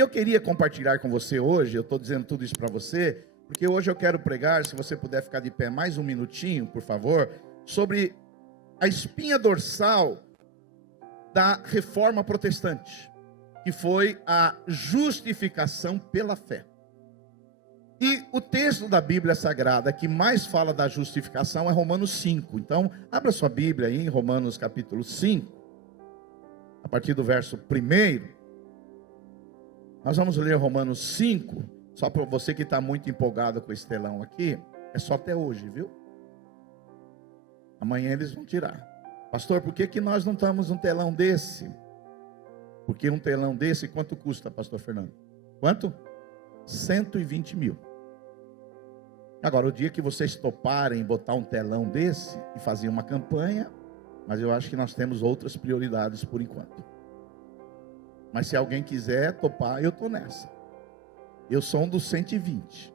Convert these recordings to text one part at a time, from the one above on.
eu queria compartilhar com você hoje, eu estou dizendo tudo isso para você, porque hoje eu quero pregar, se você puder ficar de pé mais um minutinho, por favor, sobre a espinha dorsal da reforma protestante, que foi a justificação pela fé. E o texto da Bíblia Sagrada que mais fala da justificação é Romanos 5. Então, abra sua Bíblia aí em Romanos capítulo 5, a partir do verso 1. Nós vamos ler Romanos 5, só para você que está muito empolgado com esse telão aqui, é só até hoje, viu? Amanhã eles vão tirar. Pastor, por que nós não estamos num telão desse? Porque um telão desse, quanto custa, pastor Fernando? Quanto? 120 mil. Agora, o dia que vocês toparem botar um telão desse e fazer uma campanha, mas eu acho que nós temos outras prioridades por enquanto. Mas se alguém quiser topar, eu estou nessa. Eu sou um dos 120.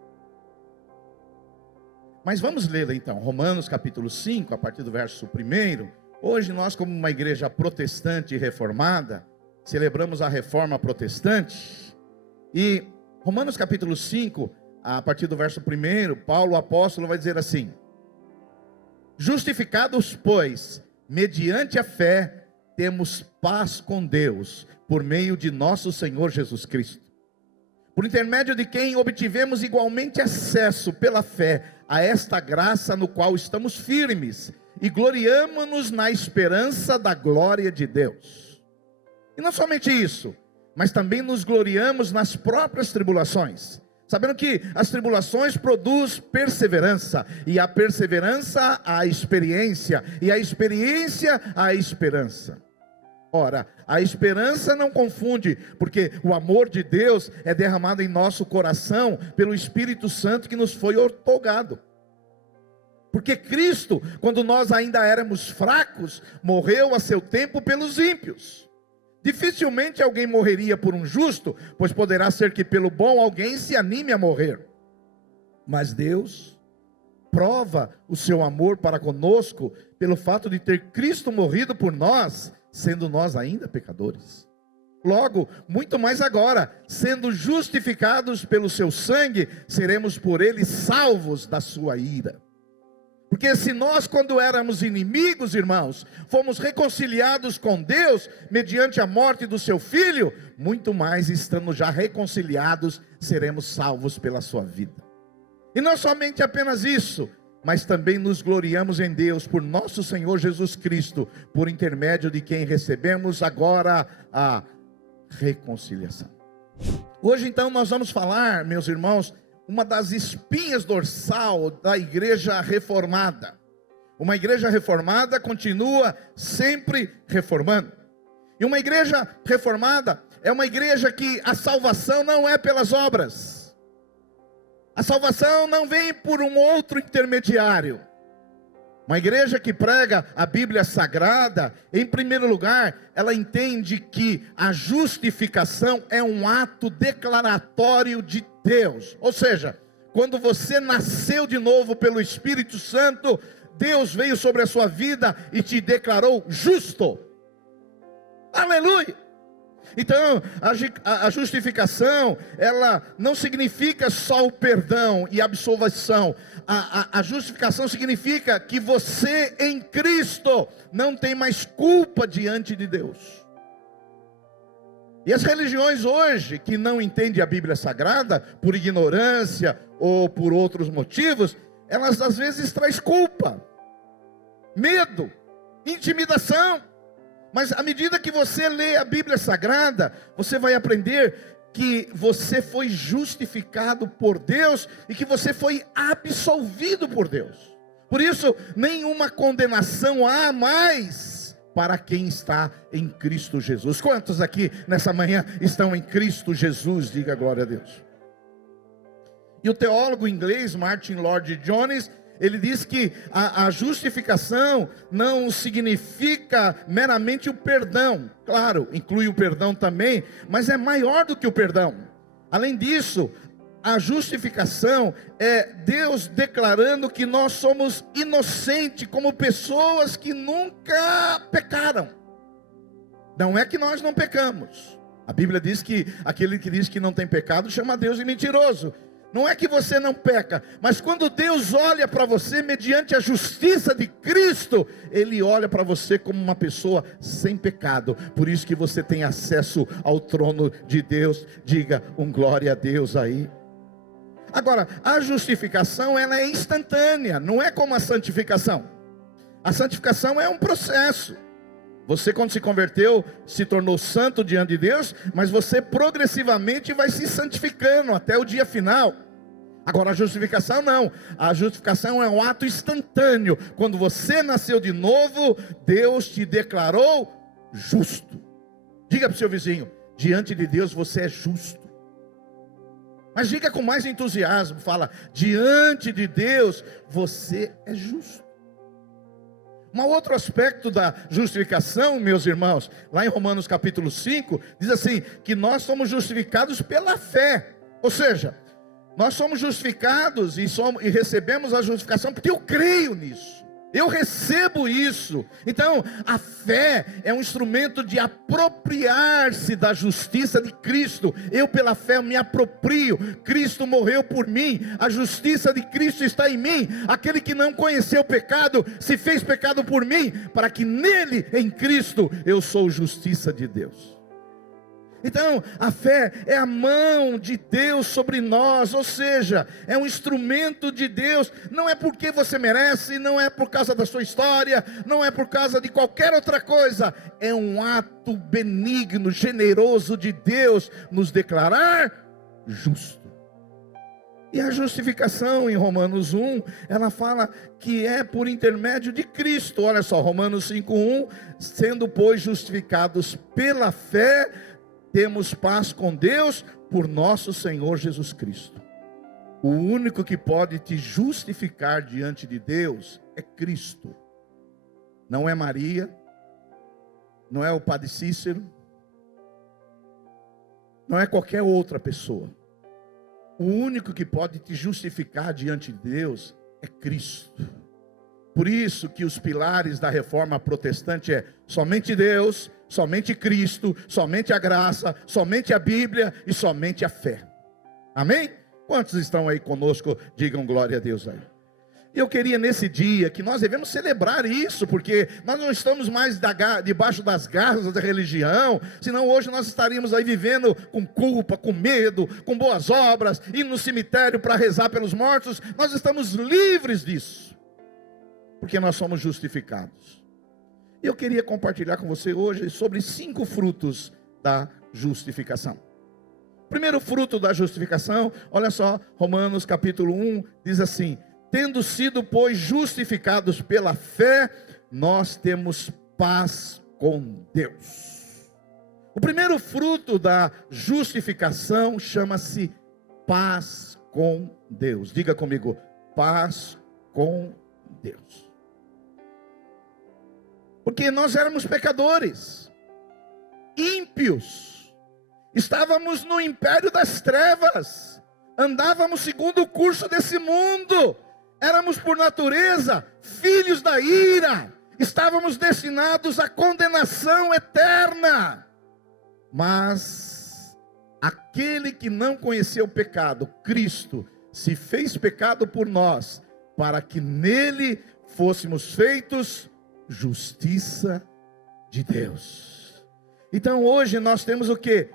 Mas vamos ler então, Romanos capítulo 5, a partir do verso 1. Hoje nós, como uma igreja protestante e reformada, celebramos a reforma protestante. E Romanos capítulo 5, a partir do verso 1, Paulo, o apóstolo, vai dizer assim: justificados, pois, mediante a fé, temos paz com Deus, por meio de nosso Senhor Jesus Cristo, por intermédio de quem obtivemos igualmente acesso pela fé a esta graça no qual estamos firmes, e gloriamo-nos na esperança da glória de Deus. E não somente isso, mas também nos gloriamos nas próprias tribulações, sabendo que as tribulações produzem perseverança, e a perseverança a experiência, e a experiência a esperança. Ora, a esperança não confunde, porque o amor de Deus é derramado em nosso coração pelo Espírito Santo que nos foi outorgado. Porque Cristo, quando nós ainda éramos fracos, morreu a seu tempo pelos ímpios. Dificilmente alguém morreria por um justo, pois poderá ser que pelo bom alguém se anime a morrer. Mas Deus prova o seu amor para conosco pelo fato de ter Cristo morrido por nós, sendo nós ainda pecadores. Logo, muito mais agora, sendo justificados pelo seu sangue, seremos por ele salvos da sua ira. Porque se nós, quando éramos inimigos, irmãos, fomos reconciliados com Deus, mediante a morte do seu Filho, muito mais, estando já reconciliados, seremos salvos pela sua vida. E não somente apenas isso, mas também nos gloriamos em Deus, por nosso Senhor Jesus Cristo, por intermédio de quem recebemos agora a reconciliação. Hoje então nós vamos falar, meus irmãos, uma das espinhas dorsal da igreja reformada. Uma igreja reformada continua sempre reformando. E uma igreja reformada é uma igreja que a salvação não é pelas obras. A salvação não vem por um outro intermediário. Uma igreja que prega a Bíblia Sagrada, em primeiro lugar, ela entende que a justificação é um ato declaratório de Deus. Ou seja, quando você nasceu de novo pelo Espírito Santo, Deus veio sobre a sua vida e te declarou justo. Aleluia! Então, a justificação, ela não significa só o perdão e absolvição. A justificação significa que você em Cristo não tem mais culpa diante de Deus. E as religiões hoje, que não entendem a Bíblia Sagrada, por ignorância ou por outros motivos, elas às vezes trazem culpa, medo, intimidação. Mas à medida que você lê a Bíblia Sagrada, você vai aprender que você foi justificado por Deus e que você foi absolvido por Deus. Por isso, nenhuma condenação há mais para quem está em Cristo Jesus. Quantos aqui nessa manhã estão em Cristo Jesus? Diga glória a Deus. E o teólogo inglês Martin Lloyd-Jones, ele diz que a justificação não significa meramente o perdão. Claro, inclui o perdão também, mas é maior do que o perdão. Além disso, a justificação é Deus declarando que nós somos inocentes, como pessoas que nunca pecaram. Não é que nós não pecamos, A Bíblia diz que aquele que diz que não tem pecado chama Deus de mentiroso. Não é que você não peca, mas quando Deus olha para você mediante a justiça de Cristo, Ele olha para você como uma pessoa sem pecado. Por isso que você tem acesso ao trono de Deus. Diga um glória a Deus aí. Agora, a justificação ela é instantânea, não é como a santificação. A santificação é um processo. Você, quando se converteu, se tornou santo diante de Deus, mas você progressivamente vai se santificando até o dia final. Agora, a justificação não. A justificação é um ato instantâneo. Quando você nasceu de novo, Deus te declarou justo. Diga para o seu vizinho: diante de Deus você é justo. Mas diga com mais entusiasmo, fala: diante de Deus você é justo. Um outro aspecto da justificação, meus irmãos, lá em Romanos capítulo 5, diz assim, que nós somos justificados pela fé. Ou seja, nós somos justificados e recebemos a justificação porque eu creio nisso. Eu recebo isso. Então, a fé é um instrumento de apropriar-se da justiça de Cristo. Eu, pela fé, me aproprio. Cristo morreu por mim. A justiça de Cristo está em mim. Aquele que não conheceu o pecado, se fez pecado por mim, para que nele, em Cristo, eu sou justiça de Deus. Então, a fé é a mão de Deus sobre nós, ou seja, é um instrumento de Deus. Não é porque você merece, não é por causa da sua história, não é por causa de qualquer outra coisa. É um ato benigno, generoso de Deus nos declarar justo. E a justificação em Romanos 1, ela fala que é por intermédio de Cristo. Olha só, Romanos 5:1, sendo pois justificados pela fé, temos paz com Deus por nosso Senhor Jesus Cristo. O único que pode te justificar diante de Deus é Cristo. Não é Maria, não é o Padre Cícero, não é qualquer outra pessoa. O único que pode te justificar diante de Deus é Cristo. Por isso que os pilares da reforma protestante é somente Deus, somente Cristo, somente a graça, somente a Bíblia e somente a fé. Amém? Quantos estão aí conosco? Digam glória a Deus aí. Eu queria nesse dia que nós devemos celebrar isso, porque nós não estamos mais debaixo das garras da religião, senão hoje nós estaríamos aí vivendo com culpa, com medo, com boas obras, indo no cemitério para rezar pelos mortos. Nós estamos livres disso, porque nós somos justificados. Eu queria compartilhar com você hoje sobre 5 frutos da justificação. Primeiro fruto da justificação, olha só, Romanos capítulo 1, diz assim: tendo sido, pois, justificados pela fé, nós temos paz com Deus. O primeiro fruto da justificação chama-se paz com Deus. Diga comigo, paz com Deus. Porque nós éramos pecadores, ímpios, estávamos no império das trevas, andávamos segundo o curso desse mundo, éramos por natureza filhos da ira, estávamos destinados à condenação eterna. Mas aquele que não conheceu o pecado, Cristo, se fez pecado por nós, para que nele fôssemos feitos justiça de Deus. Então hoje nós temos o que?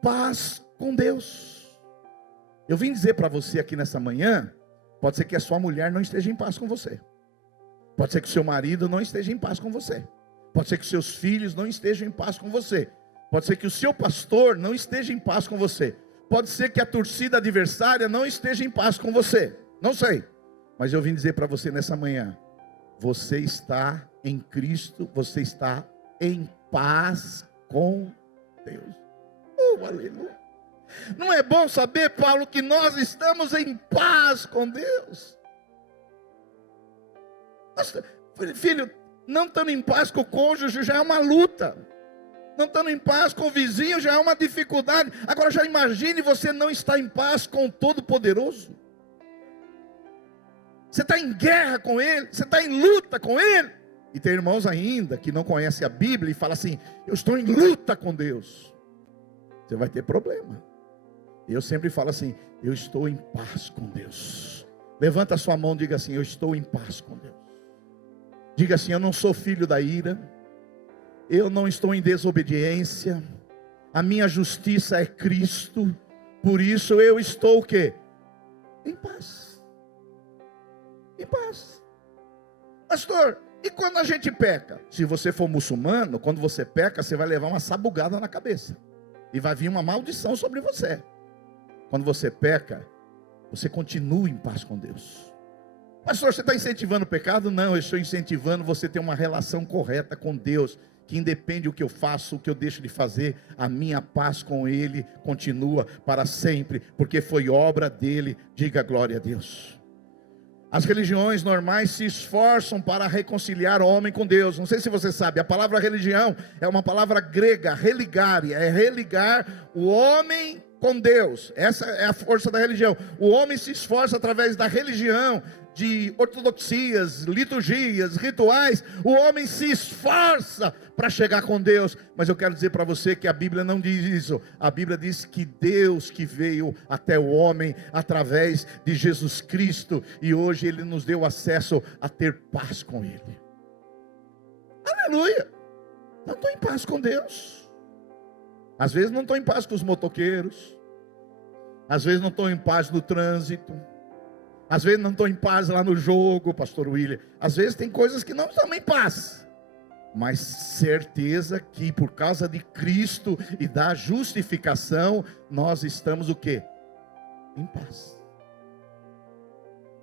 Paz com Deus. Eu vim dizer para você aqui nessa manhã, pode ser que a sua mulher não esteja em paz com você, pode ser que o seu marido não esteja em paz com você, pode ser que os seus filhos não estejam em paz com você, pode ser que o seu pastor não esteja em paz com você, pode ser que a torcida adversária não esteja em paz com você, não sei, mas eu vim dizer para você nessa manhã, você está em Cristo, você está em paz com Deus. Aleluia. Não é bom saber, Paulo, que nós estamos em paz com Deus? Nossa, filho, não estando em paz com o cônjuge já é uma luta, não estando em paz com o vizinho já é uma dificuldade. Agora já imagine você não estar em paz com o Todo-Poderoso. Você está em guerra com Ele, você está em luta com Ele. E tem irmãos ainda que não conhecem a Bíblia e falam assim: eu estou em luta com Deus. você vai ter problema. Eu sempre falo assim: eu estou em paz com Deus. Levanta a sua mão e diga assim: eu estou em paz com Deus. Diga assim: eu não sou filho da ira, eu não estou em desobediência, a minha justiça é Cristo, por isso eu estou o quê? Em paz. Em paz. Pastor, e quando a gente peca? Se você for muçulmano, quando você peca, você vai levar uma sabugada na cabeça. E vai vir uma maldição sobre você. Quando você peca, você continua em paz com Deus. Pastor, você está incentivando o pecado? Não, eu estou incentivando você ter uma relação correta com Deus. Que independe do que eu faço, o que eu deixo de fazer, a minha paz com Ele continua para sempre. Porque foi obra dEle. Diga glória a Deus. As religiões normais se esforçam para reconciliar o homem com Deus. Não sei se você sabe, a palavra religião é uma palavra grega, religare, é religar o homem com Deus. Essa é a força da religião. O homem se esforça através da religião, de ortodoxias, liturgias, rituais. O homem se esforça para chegar com Deus. Mas eu quero dizer para você que a Bíblia não diz isso. A Bíblia diz que Deus que veio até o homem através de Jesus Cristo, e hoje Ele nos deu acesso a ter paz com Ele. Aleluia. Não estou em paz com Deus. Às vezes não estou em paz com os motoqueiros. Às vezes não estou em paz no trânsito. Às vezes não estou em paz lá no jogo, pastor William. Às vezes tem coisas que não estão em paz. Mas certeza que por causa de Cristo e da justificação, nós estamos o quê? Em paz.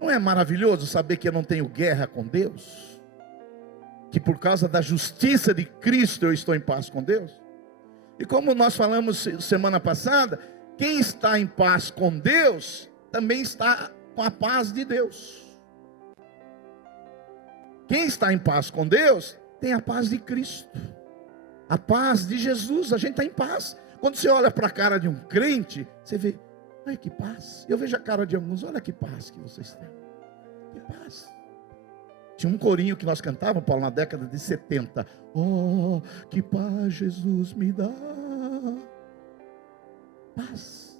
Não é maravilhoso saber que eu não tenho guerra com Deus? Que por causa da justiça de Cristo eu estou em paz com Deus? E como nós falamos semana passada, quem está em paz com Deus, também está com a paz de Deus. Quem está em paz com Deus, tem a paz de Cristo. A paz de Jesus, a gente está em paz. Quando você olha para a cara de um crente, você vê, olha que paz. Eu vejo a cara de alguns, olha que paz que vocês têm. Que paz. Tinha um corinho que nós cantávamos, Paulo, na década de 70. Oh, que paz Jesus me dá. Paz.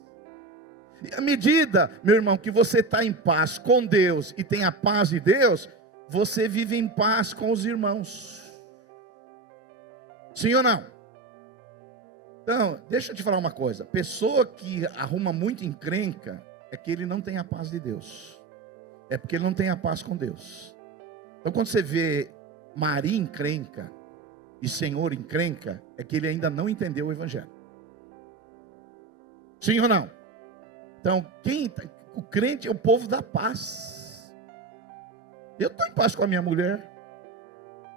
E à medida, meu irmão, que você está em paz com Deus e tem a paz de Deus, você vive em paz com os irmãos. Sim ou não? Então, deixa eu te falar uma coisa. Pessoa que arruma muito encrenca, é que ele não tem a paz de Deus. É porque ele não tem a paz com Deus. Então, quando você vê Maria encrenca e Senhor encrenca, é que ele ainda não entendeu o Evangelho. Sim ou não? Então, o crente é o povo da paz. Eu estou em paz com a minha mulher,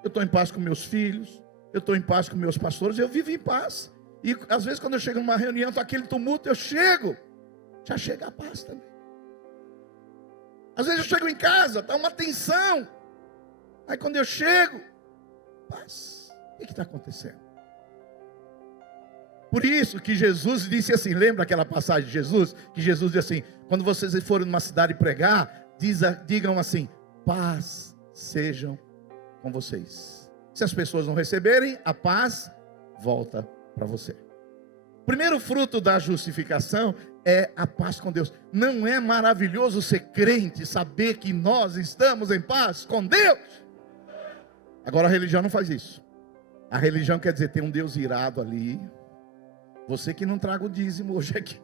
eu estou em paz com meus filhos, eu estou em paz com meus pastores, eu vivo em paz. E às vezes quando eu chego numa reunião, está aquele tumulto, eu chego, já chega a paz também. Às vezes eu chego em casa, está uma tensão, aí quando eu chego, paz. O que está acontecendo? Por isso que Jesus disse assim, lembra aquela passagem de Jesus? Que Jesus disse assim, quando vocês forem numa cidade pregar, digam assim, paz sejam com vocês. Se as pessoas não receberem, a paz volta para você. O primeiro fruto da justificação é a paz com Deus. Não é maravilhoso ser crente, saber que nós estamos em paz com Deus? Agora a religião não faz isso. A religião quer dizer, tem um Deus irado ali. Você que não traga o dízimo hoje aqui.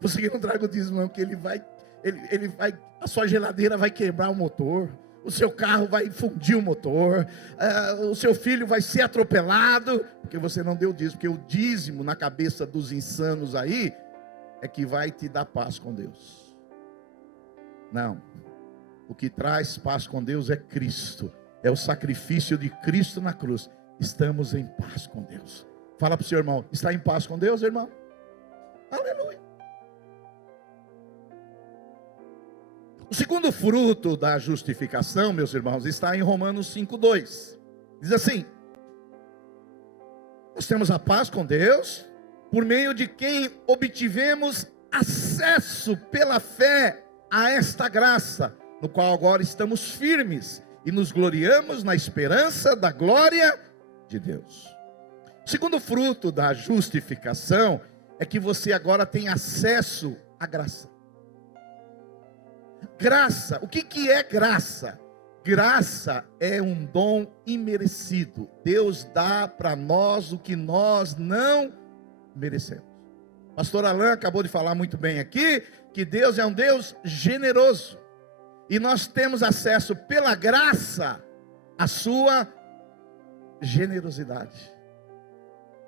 Você que não traga o dízimo não, que ele vai, a sua geladeira vai quebrar o motor, o seu carro vai fundir o motor, o seu filho vai ser atropelado, porque você não deu o dízimo. Porque o dízimo na cabeça dos insanos aí, é que vai te dar paz com Deus. Não. O que traz paz com Deus é Cristo. É o sacrifício de Cristo na cruz. Estamos em paz com Deus. Fala para o seu irmão, está em paz com Deus, irmão? Aleluia. O segundo fruto da justificação, meus irmãos, está em Romanos 5:2. Diz assim: nós temos a paz com Deus, por meio de quem obtivemos acesso pela fé a esta graça, no qual agora estamos firmes e nos gloriamos na esperança da glória de Deus. O segundo fruto da justificação é que você agora tem acesso à graça. Graça, o que é graça? Graça é um dom imerecido. Deus dá para nós o que nós não merecemos. Pastor Alain acabou de falar muito bem aqui, que Deus é um Deus generoso. E nós temos acesso pela graça à sua generosidade.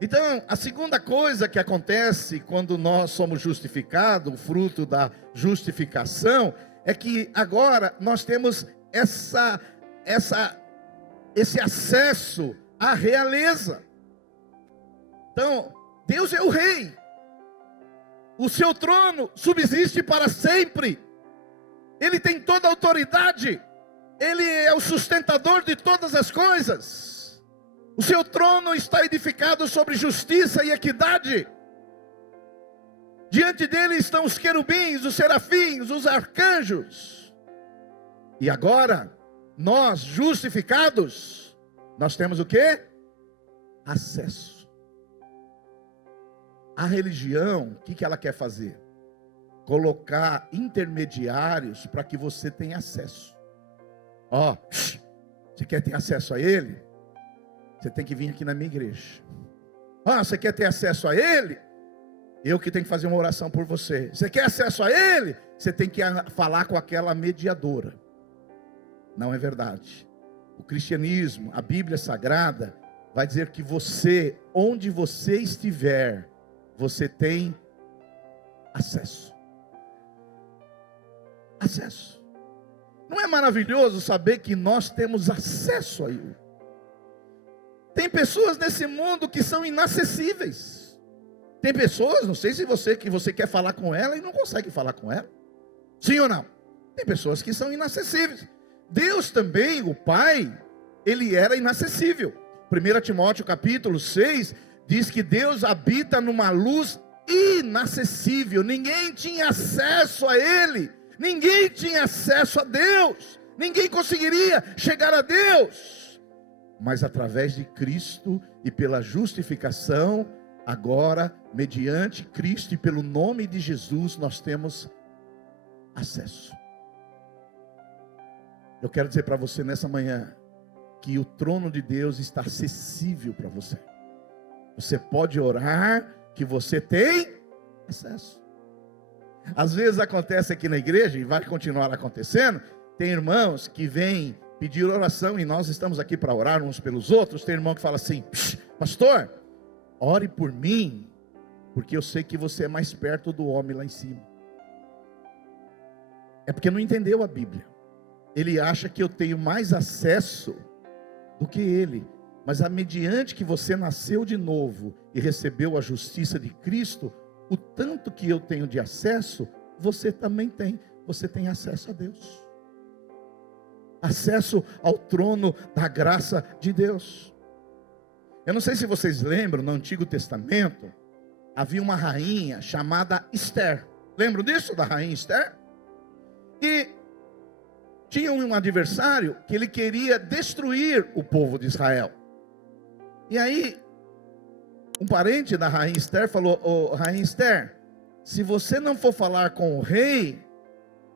Então, a segunda coisa que acontece quando nós somos justificados, o fruto da justificação, é que agora nós temos esse acesso à realeza. Então, Deus é o rei. O seu trono subsiste para sempre. Ele tem toda a autoridade. Ele é o sustentador de todas as coisas. O seu trono está edificado sobre justiça e equidade. Diante dele estão os querubins, os serafins, os arcanjos. E agora, nós justificados, nós temos o quê? Acesso. A religião, o que ela quer fazer? Colocar intermediários para que você tenha acesso. Ó, você quer ter acesso a ele? Você tem que vir aqui na minha igreja. Você quer ter acesso a ele? Eu que tenho que fazer uma oração por você. Você quer acesso a ele? Você tem que falar com aquela mediadora. Não é verdade. O cristianismo, a Bíblia Sagrada, vai dizer que você, onde você estiver, você tem acesso. Acesso. Não é maravilhoso saber que nós temos acesso a Ele? Tem pessoas nesse mundo que são inacessíveis. Tem pessoas, não sei se você quer falar com ela e não consegue falar com ela. Sim ou não? Tem pessoas que são inacessíveis. Deus também, o Pai, Ele era inacessível. 1 Timóteo capítulo 6, diz que Deus habita numa luz inacessível. Ninguém tinha acesso a Ele. Ninguém tinha acesso a Deus. Ninguém conseguiria chegar a Deus. Mas através de Cristo e pela justificação, agora, mediante Cristo e pelo nome de Jesus, nós temos acesso. Eu quero dizer para você nessa manhã, que o trono de Deus está acessível para você. Você pode orar, que você tem acesso. Às vezes acontece aqui na igreja, e vai continuar acontecendo, tem irmãos que vêm pedir oração, e nós estamos aqui para orar uns pelos outros. Tem irmão que fala assim: pastor, ore por mim, porque eu sei que você é mais perto do homem lá em cima. É porque não entendeu a Bíblia. Ele acha que eu tenho mais acesso do que ele. Mas mediante que você nasceu de novo e recebeu a justiça de Cristo, o tanto que eu tenho de acesso, você também tem. Você tem acesso a Deus. Acesso ao trono da graça de Deus. Eu não sei se vocês lembram, no Antigo Testamento, havia uma rainha chamada Esther. Lembram disso, da rainha Esther? E tinha um adversário que ele queria destruir o povo de Israel. E aí, um parente da rainha Esther falou: rainha Esther, se você não for falar com o rei,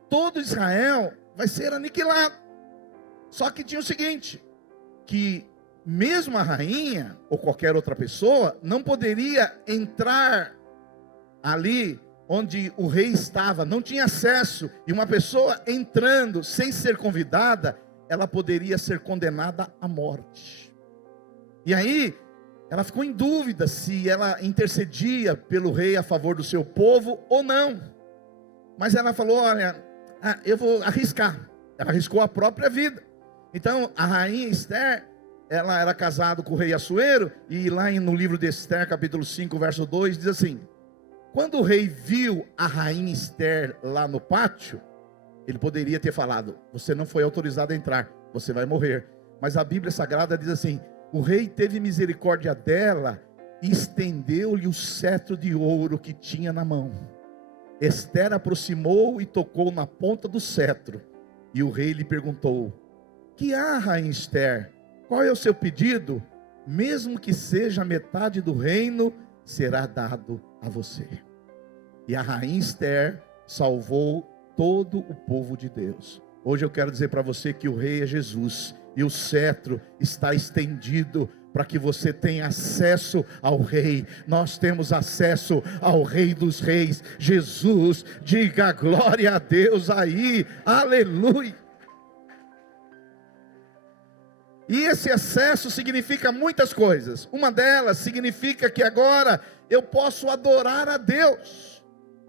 todo Israel vai ser aniquilado. Só que tinha o seguinte, que mesmo a rainha, ou qualquer outra pessoa, não poderia entrar ali onde o rei estava, não tinha acesso. E uma pessoa entrando sem ser convidada, ela poderia ser condenada à morte. E aí, ela ficou em dúvida se ela intercedia pelo rei a favor do seu povo ou não. Mas ela falou: olha, eu vou arriscar. Ela arriscou a própria vida. Então, a rainha Esther, ela era casada com o rei Assuero, e lá no livro de Esther, capítulo 5, verso 2, diz assim: quando o rei viu a rainha Esther lá no pátio, ele poderia ter falado: você não foi autorizado a entrar, você vai morrer. Mas a Bíblia Sagrada diz assim: o rei teve misericórdia dela e estendeu-lhe o cetro de ouro que tinha na mão. Esther aproximou e tocou na ponta do cetro. E o rei lhe perguntou: que há, rainha Esther? Qual é o seu pedido? Mesmo que seja metade do reino, será dado a você. E a rainha Esther salvou todo o povo de Deus. Hoje eu quero dizer para você que o rei é Jesus, e o cetro está estendido para que você tenha acesso ao rei. Nós temos acesso ao rei dos reis, Jesus. Diga glória a Deus aí, aleluia. E esse acesso significa muitas coisas. Uma delas significa que agora eu posso adorar a Deus.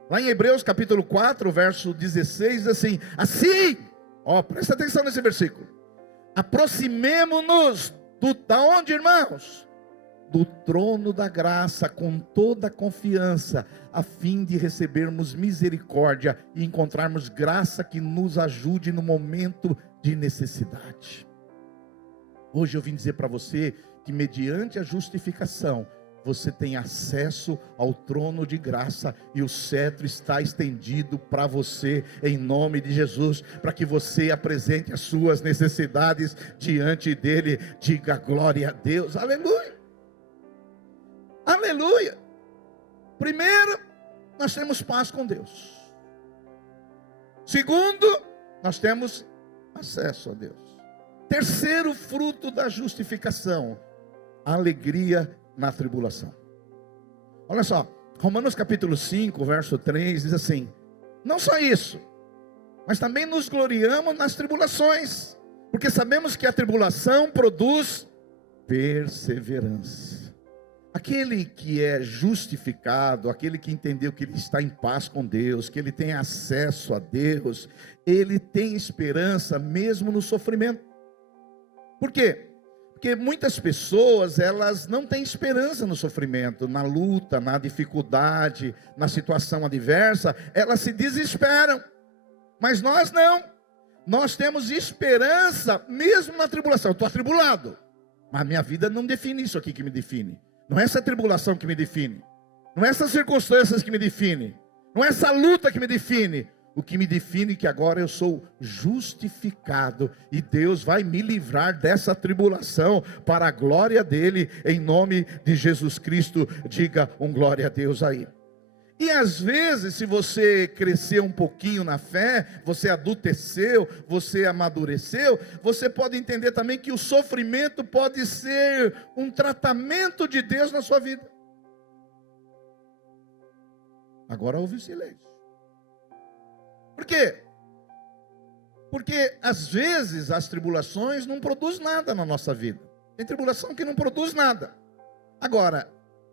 Lá em Hebreus capítulo 4, verso 16, assim, presta atenção nesse versículo. Aproximemo-nos da onde, irmãos? Do trono da graça, com toda a confiança, a fim de recebermos misericórdia e encontrarmos graça que nos ajude no momento de necessidade. Hoje eu vim dizer para você que mediante a justificação, você tem acesso ao trono de graça, e o cetro está estendido para você, em nome de Jesus, para que você apresente as suas necessidades diante dele. Diga glória a Deus, aleluia, aleluia. Primeiro, nós temos paz com Deus. Segundo, nós temos acesso a Deus. Terceiro fruto da justificação, a alegria na tribulação. Olha só, Romanos capítulo 5, verso 3 diz assim: não só isso, mas também nos gloriamos nas tribulações, porque sabemos que a tribulação produz perseverança. Aquele que é justificado, aquele que entendeu que ele está em paz com Deus, que ele tem acesso a Deus, ele tem esperança mesmo no sofrimento. Por quê? Porque muitas pessoas, elas não têm esperança no sofrimento, na luta, na dificuldade, na situação adversa, elas se desesperam. Mas nós não. Nós temos esperança mesmo na tribulação. Eu estou atribulado, mas minha vida não define isso aqui que me define. Não é essa tribulação que me define. Não é essas circunstâncias que me define. Não é essa luta que me define. O que me define é que agora eu sou justificado, e Deus vai me livrar dessa tribulação para a glória dele, em nome de Jesus Cristo. Diga um glória a Deus aí. E às vezes, se você cresceu um pouquinho na fé, você adulteceu, você amadureceu, você pode entender também que o sofrimento pode ser um tratamento de Deus na sua vida. Agora ouve o silêncio. Por quê? Porque às vezes as tribulações não produzem nada na nossa vida. Tem tribulação que não produz nada. Agora,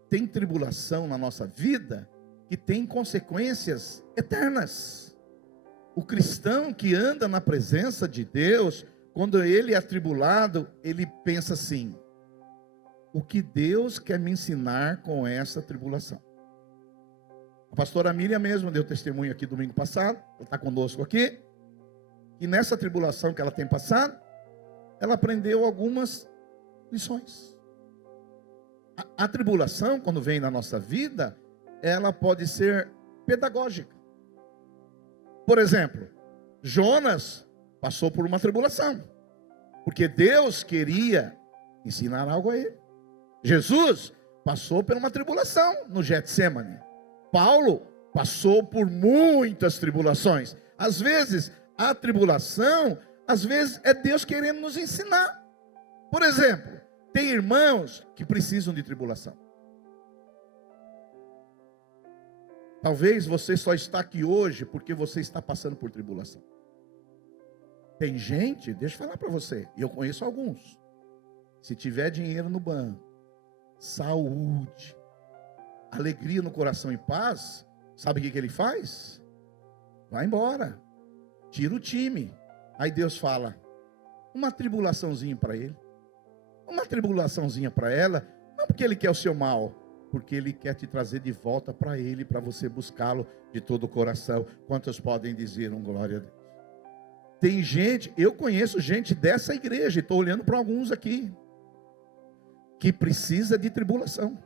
tem tribulação na nossa vida que tem consequências eternas. O cristão que anda na presença de Deus, quando ele é atribulado, ele pensa assim: o que Deus quer me ensinar com essa tribulação? A pastora Miriam mesmo deu testemunho aqui domingo passado, ela está conosco aqui, e nessa tribulação que ela tem passado, ela aprendeu algumas lições. A tribulação, quando vem na nossa vida, ela pode ser pedagógica. Por exemplo, Jonas passou por uma tribulação, porque Deus queria ensinar algo a ele. Jesus passou por uma tribulação no Getsêmani. Paulo passou por muitas tribulações. Às vezes, a tribulação, às vezes é Deus querendo nos ensinar. Por exemplo, tem irmãos que precisam de tribulação. Talvez você só está aqui hoje porque você está passando por tribulação. Tem gente, deixa eu falar para você, e eu conheço alguns. Se tiver dinheiro no banco, saúde, alegria no coração e paz, sabe o que ele faz? Vai embora, tira o time. Aí Deus fala, uma tribulaçãozinha para ele, uma tribulaçãozinha para ela, não porque ele quer o seu mal, porque ele quer te trazer de volta para ele, para você buscá-lo de todo o coração. Quantos podem dizer um glória a Deus? Tem gente, eu conheço gente dessa igreja, estou olhando para alguns aqui, que precisa de tribulação,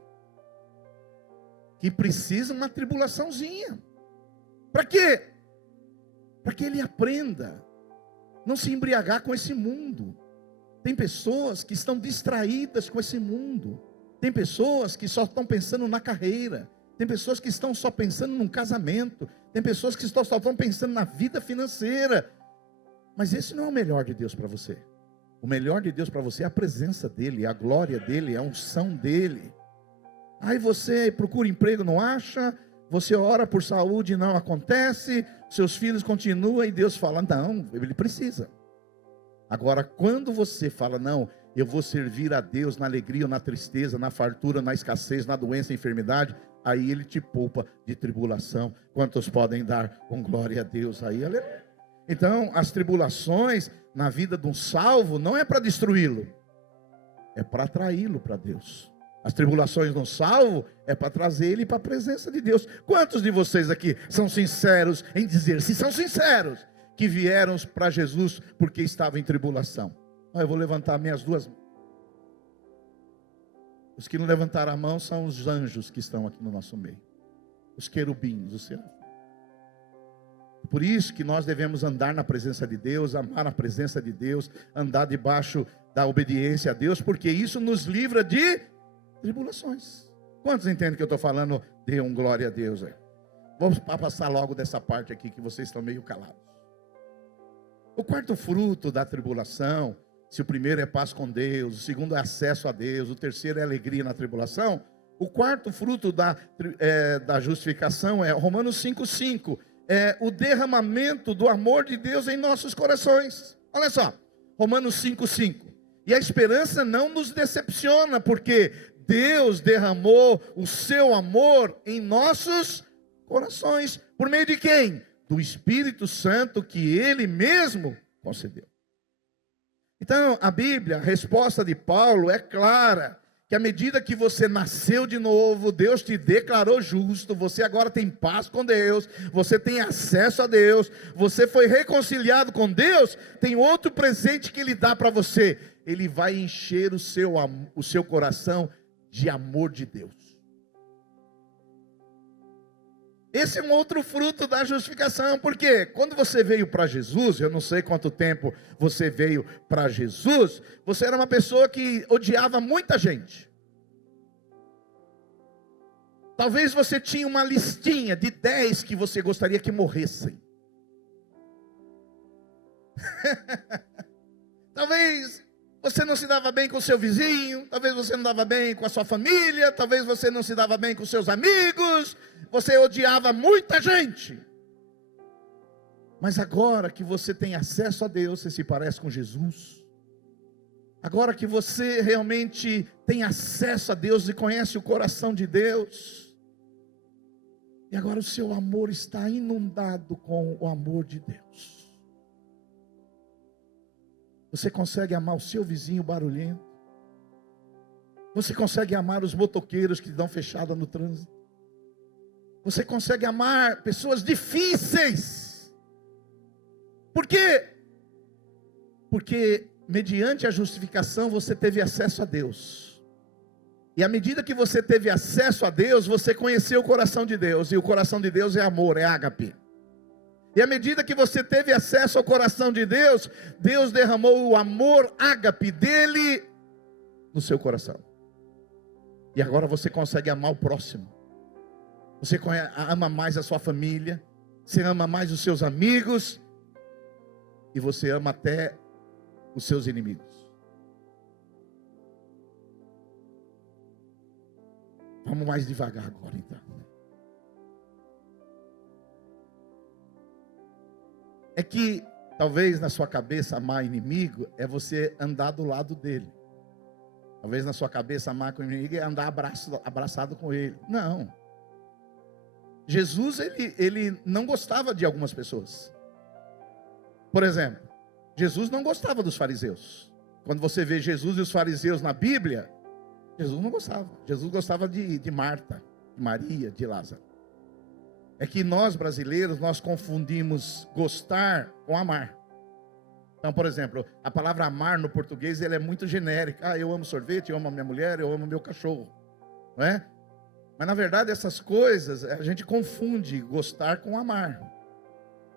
que precisa uma tribulaçãozinha. Para quê? Para que ele aprenda não se embriagar com esse mundo. Tem pessoas que estão distraídas com esse mundo. Tem pessoas que só estão pensando na carreira. Tem pessoas que estão só pensando num casamento. Tem pessoas que só estão pensando na vida financeira. Mas esse não é o melhor de Deus para você. O melhor de Deus para você é a presença dEle, a glória dEle, a unção dEle. Aí você procura emprego, não acha. Você ora por saúde, não acontece. Seus filhos continuam e Deus fala, não, Ele precisa. Agora, quando você fala, não, eu vou servir a Deus na alegria ou na tristeza, na fartura, na escassez, na doença, enfermidade, aí Ele te poupa de tribulação. Quantos podem dar com glória a Deus aí? Aleluia. Então, as tribulações na vida de um salvo não é para destruí-lo, é para atraí-lo para Deus. As tribulações de um salvo é para trazer ele para a presença de Deus. Quantos de vocês aqui são sinceros em dizer, se são sinceros, que vieram para Jesus porque estavam em tribulação? Eu vou levantar minhas duas mãos. Os que não levantaram a mão são os anjos que estão aqui no nosso meio, os querubins, os serafins. Por isso que nós devemos andar na presença de Deus, amar a presença de Deus, andar debaixo da obediência a Deus, porque isso nos livra de tribulações. Quantos entendem que eu estou falando? Dê um glória a Deus aí. Vamos passar logo dessa parte aqui que vocês estão meio calados. O quarto fruto da tribulação, se o primeiro é paz com Deus, o segundo é acesso a Deus, o terceiro é alegria na tribulação, o quarto fruto da justificação é Romanos 5,5. É o derramamento do amor de Deus em nossos corações. Olha só, Romanos 5,5. E a esperança não nos decepciona, porque Deus derramou o seu amor em nossos corações. Por meio de quem? Do Espírito Santo que Ele mesmo concedeu. Então, a Bíblia, a resposta de Paulo é clara. Que à medida que você nasceu de novo, Deus te declarou justo, você agora tem paz com Deus, você tem acesso a Deus, você foi reconciliado com Deus, tem outro presente que Ele dá para você. Ele vai encher o seu coração de amor de Deus. Esse é um outro fruto da justificação, porque quando você veio para Jesus, eu não sei quanto tempo você veio para Jesus, você era uma pessoa que odiava muita gente. Talvez você tinha uma listinha de 10 que você gostaria que morressem. Talvez você não se dava bem com o seu vizinho, talvez você não dava bem com a sua família, talvez você não se dava bem com os seus amigos, você odiava muita gente. Mas agora que você tem acesso a Deus, você se parece com Jesus. Agora que você realmente tem acesso a Deus e conhece o coração de Deus, e agora o seu amor está inundado com o amor de Deus. Você consegue amar o seu vizinho barulhento. Você consegue amar os motoqueiros que dão fechada no trânsito. Você consegue amar pessoas difíceis. Por quê? Porque mediante a justificação você teve acesso a Deus. E à medida que você teve acesso a Deus, você conheceu o coração de Deus. E o coração de Deus é amor, é ágape. E à medida que você teve acesso ao coração de Deus, Deus derramou o amor ágape dele no seu coração. E agora você consegue amar o próximo. Você ama mais a sua família, você ama mais os seus amigos, e você ama até os seus inimigos. Vamos mais devagar agora então. É que talvez na sua cabeça amar inimigo é você andar do lado dele. Talvez na sua cabeça amar com o inimigo é andar abraçado com ele. Não. Jesus ele não gostava de algumas pessoas. Por exemplo, Jesus não gostava dos fariseus. Quando você vê Jesus e os fariseus na Bíblia, Jesus não gostava. Jesus gostava de Marta, de Maria, de Lázaro. É que nós brasileiros, nós confundimos gostar com amar. Então, por exemplo, a palavra amar no português, ela é muito genérica. Eu amo sorvete, eu amo a minha mulher, eu amo meu cachorro. Não é? Mas na verdade essas coisas, a gente confunde gostar com amar.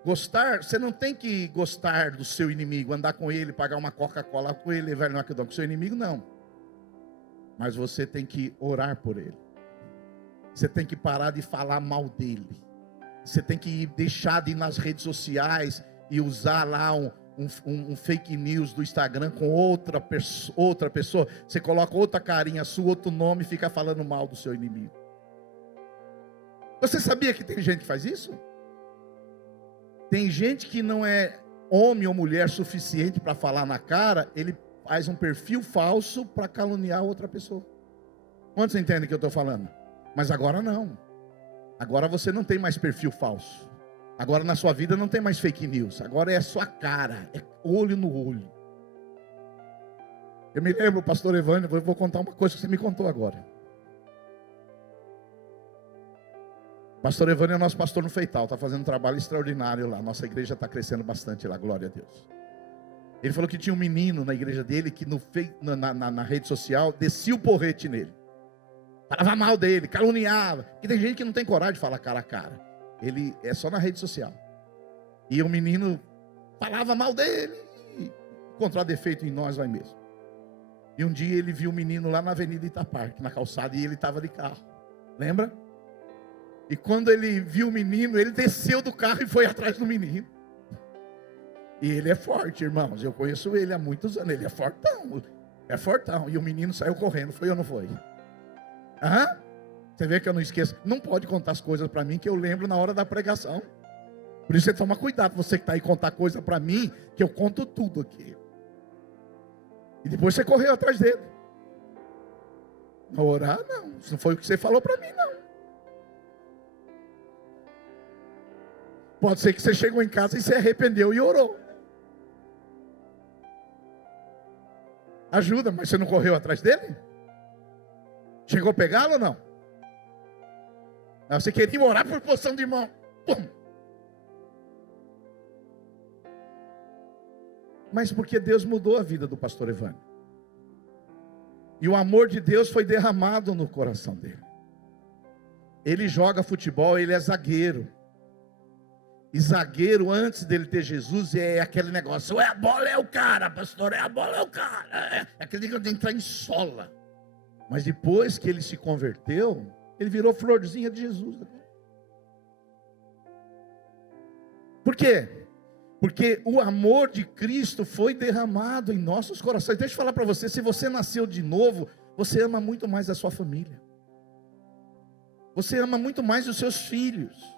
Gostar, você não tem que gostar do seu inimigo, andar com ele, pagar uma Coca-Cola com ele, levar ele no McDonald's. Com o seu inimigo não. Mas você tem que orar por ele. Você tem que parar de falar mal dele. Você tem que deixar de ir nas redes sociais e usar lá um fake news do Instagram com outra pessoa. Você coloca outra carinha sua, outro nome e fica falando mal do seu inimigo. Você sabia que tem gente que faz isso? Tem gente que não é homem ou mulher suficiente para falar na cara, ele faz um perfil falso para caluniar outra pessoa. Quantos entendem o que eu estou falando? Mas agora não. Agora você não tem mais perfil falso. Agora na sua vida não tem mais fake news. Agora é a sua cara, é olho no olho. Eu me lembro, pastor Evânio, eu vou contar uma coisa que você me contou agora. Pastor Evânio é nosso pastor no Feital, está fazendo um trabalho extraordinário lá. Nossa igreja está crescendo bastante lá, glória a Deus. Ele falou que tinha um menino na igreja dele que na rede social descia o porrete nele. Falava mal dele, caluniava. Porque tem gente que não tem coragem de falar cara a cara. Ele é só na rede social. E o menino falava mal dele. E encontrar defeito em nós vai mesmo. E um dia ele viu o menino lá na Avenida Itaparque, na calçada, e ele estava de carro. Lembra? E quando ele viu o menino, ele desceu do carro e foi atrás do menino. E ele é forte, irmãos. Eu conheço ele há muitos anos. Ele é fortão. É fortão. E o menino saiu correndo. Foi ou não foi? Aham? Você vê que eu não esqueço. Não pode contar as coisas para mim que eu lembro na hora da pregação. Por isso você toma cuidado. Você que está aí contar coisa para mim, que eu conto tudo aqui. E depois você correu atrás dele. Não orar, não. Isso não foi o que você falou para mim, não. Pode ser que você chegou em casa e se arrependeu e orou. Ajuda, mas você não correu atrás dele? Chegou a pegá-lo ou não? Você queria orar por posição de mão. Pum. Mas porque Deus mudou a vida do pastor Evânio. E o amor de Deus foi derramado no coração dele. Ele joga futebol, ele é zagueiro. E zagueiro, antes dele ter Jesus, é aquele negócio: é a bola, é o cara, pastor, é a bola, é o cara. É aquele que tem que entrar em sola. Mas depois que ele se converteu, ele virou florzinha de Jesus. Por quê? Porque o amor de Cristo foi derramado em nossos corações. Deixa eu falar para você, se você nasceu de novo, você ama muito mais a sua família. Você ama muito mais os seus filhos.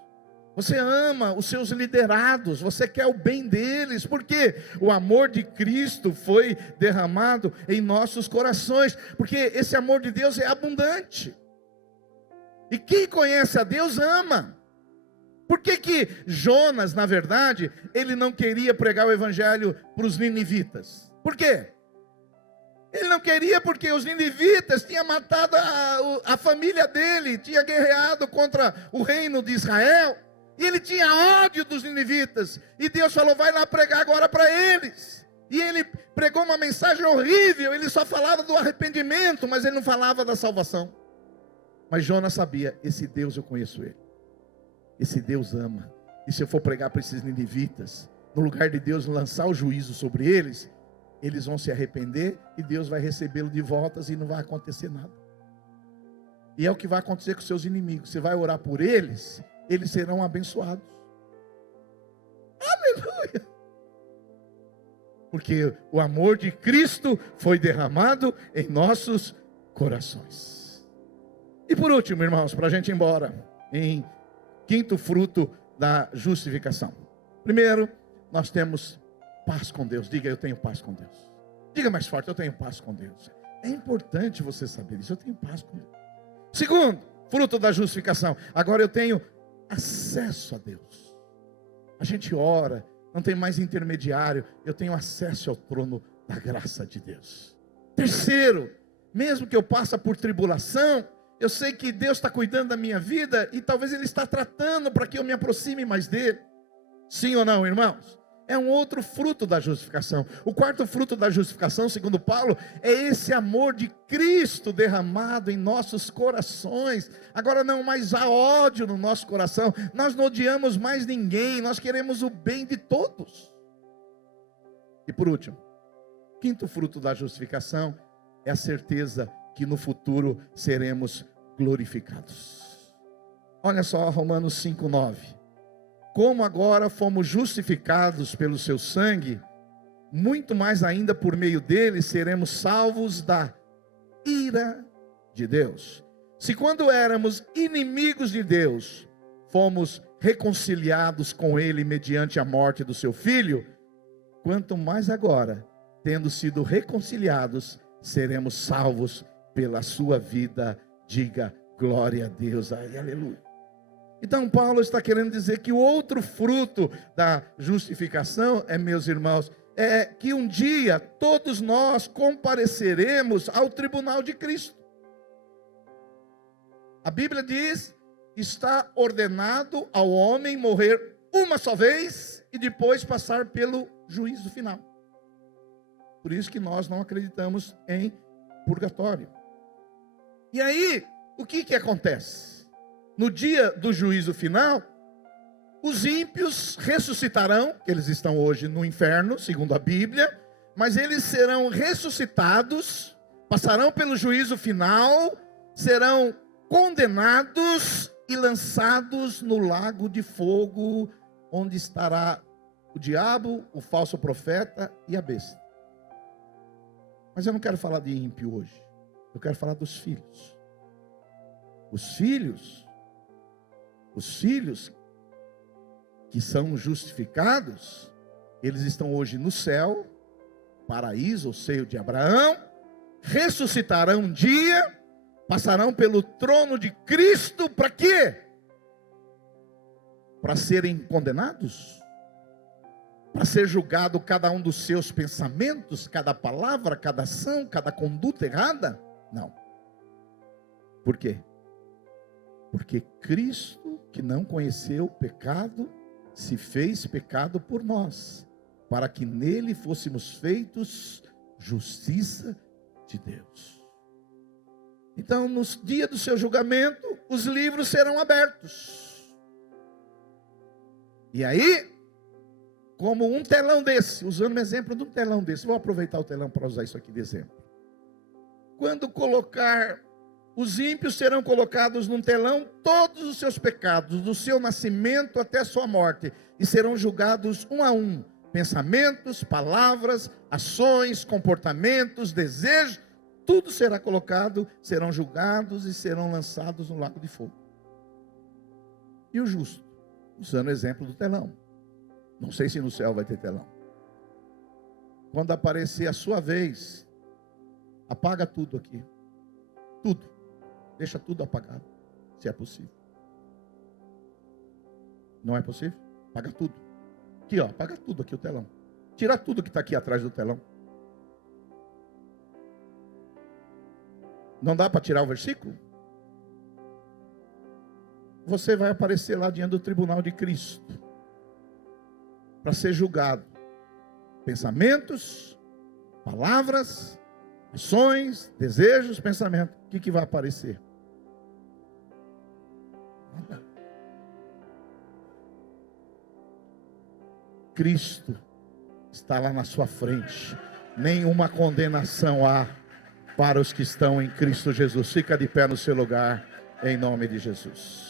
Você ama os seus liderados, você quer o bem deles, porque o amor de Cristo foi derramado em nossos corações, porque esse amor de Deus é abundante, e quem conhece a Deus ama. Por que Jonas, na verdade, ele não queria pregar o evangelho para os ninivitas? Por quê? Ele não queria porque os ninivitas tinham matado a família dele, tinha guerreado contra o reino de Israel, e ele tinha ódio dos ninivitas. E Deus falou: vai lá pregar agora para eles. E ele pregou uma mensagem horrível. Ele só falava do arrependimento, mas ele não falava da salvação. Mas Jonas sabia: esse Deus eu conheço ele. Esse Deus ama. E se eu for pregar para esses ninivitas, no lugar de Deus lançar o juízo sobre eles, eles vão se arrepender e Deus vai recebê-lo de voltas e não vai acontecer nada. E é o que vai acontecer com seus inimigos. Você vai orar por eles, eles serão abençoados. Aleluia! Porque o amor de Cristo foi derramado em nossos corações. E por último, irmãos, para a gente ir embora, em quinto fruto da justificação. Primeiro, nós temos paz com Deus. Diga: eu tenho paz com Deus. Diga mais forte: eu tenho paz com Deus. É importante você saber isso. Eu tenho paz com Deus. Segundo, fruto da justificação. Agora eu tenho acesso a Deus. A gente ora, não tem mais intermediário. Eu tenho acesso ao trono da graça de Deus. Terceiro, mesmo que eu passe por tribulação, eu sei que Deus está cuidando da minha vida e talvez Ele está tratando para que eu me aproxime mais dEle. Sim ou não, irmãos? É um outro fruto da justificação. O quarto fruto da justificação, segundo Paulo, é esse amor de Cristo derramado em nossos corações. Agora não mais há ódio no nosso coração. Nós não odiamos mais ninguém. Nós queremos o bem de todos. E por último, quinto fruto da justificação é a certeza que no futuro seremos glorificados. Olha só Romanos 5:9. Como agora fomos justificados pelo seu sangue, muito mais ainda por meio dele seremos salvos da ira de Deus. Se quando éramos inimigos de Deus, fomos reconciliados com ele mediante a morte do seu filho, quanto mais agora, tendo sido reconciliados, seremos salvos pela sua vida. Diga glória a Deus, ai, aleluia. Então Paulo está querendo dizer que o outro fruto da justificação meus irmãos, é que um dia todos nós compareceremos ao tribunal de Cristo. A Bíblia diz: está ordenado ao homem morrer uma só vez e depois passar pelo juízo final. Por isso que nós não acreditamos em purgatório. E aí, o que acontece? No dia do juízo final, os ímpios ressuscitarão, eles estão hoje no inferno, segundo a Bíblia, mas eles serão ressuscitados, passarão pelo juízo final, serão condenados e lançados no lago de fogo, onde estará o diabo, o falso profeta e a besta. Mas eu não quero falar de ímpio hoje, eu quero falar dos filhos. Os filhos que são justificados, eles estão hoje no céu, paraíso, o seio de Abraão, ressuscitarão um dia, passarão pelo trono de Cristo, para quê? Para serem condenados? Para ser julgado cada um dos seus pensamentos, cada palavra, cada ação, cada conduta errada? Não. Por quê? Porque Cristo, que não conheceu o pecado, se fez pecado por nós, para que nele fôssemos feitos justiça de Deus. Então, no dia do seu julgamento, os livros serão abertos. E aí, como um telão desse, usando o exemplo de um telão desse, vou aproveitar o telão para usar isso aqui de exemplo. Quando colocar, os ímpios serão colocados num telão, todos os seus pecados, do seu nascimento até a sua morte, e serão julgados um a um, pensamentos, palavras, ações, comportamentos, desejos, tudo será colocado, serão julgados e serão lançados no lago de fogo. E o justo, usando o exemplo do telão, não sei se no céu vai ter telão, quando aparecer a sua vez, apaga tudo aqui, tudo, deixa tudo apagado, se é possível. Não é possível? Apaga tudo. Aqui, ó, apaga tudo aqui o telão. Tira tudo que está aqui atrás do telão. Não dá para tirar o versículo? Você vai aparecer lá diante do tribunal de Cristo, para ser julgado. Pensamentos, palavras, ações, desejos, pensamentos. O que vai aparecer? Nada. Cristo está lá na sua frente. Nenhuma condenação há para os que estão em Cristo Jesus. Fica de pé no seu lugar, em nome de Jesus.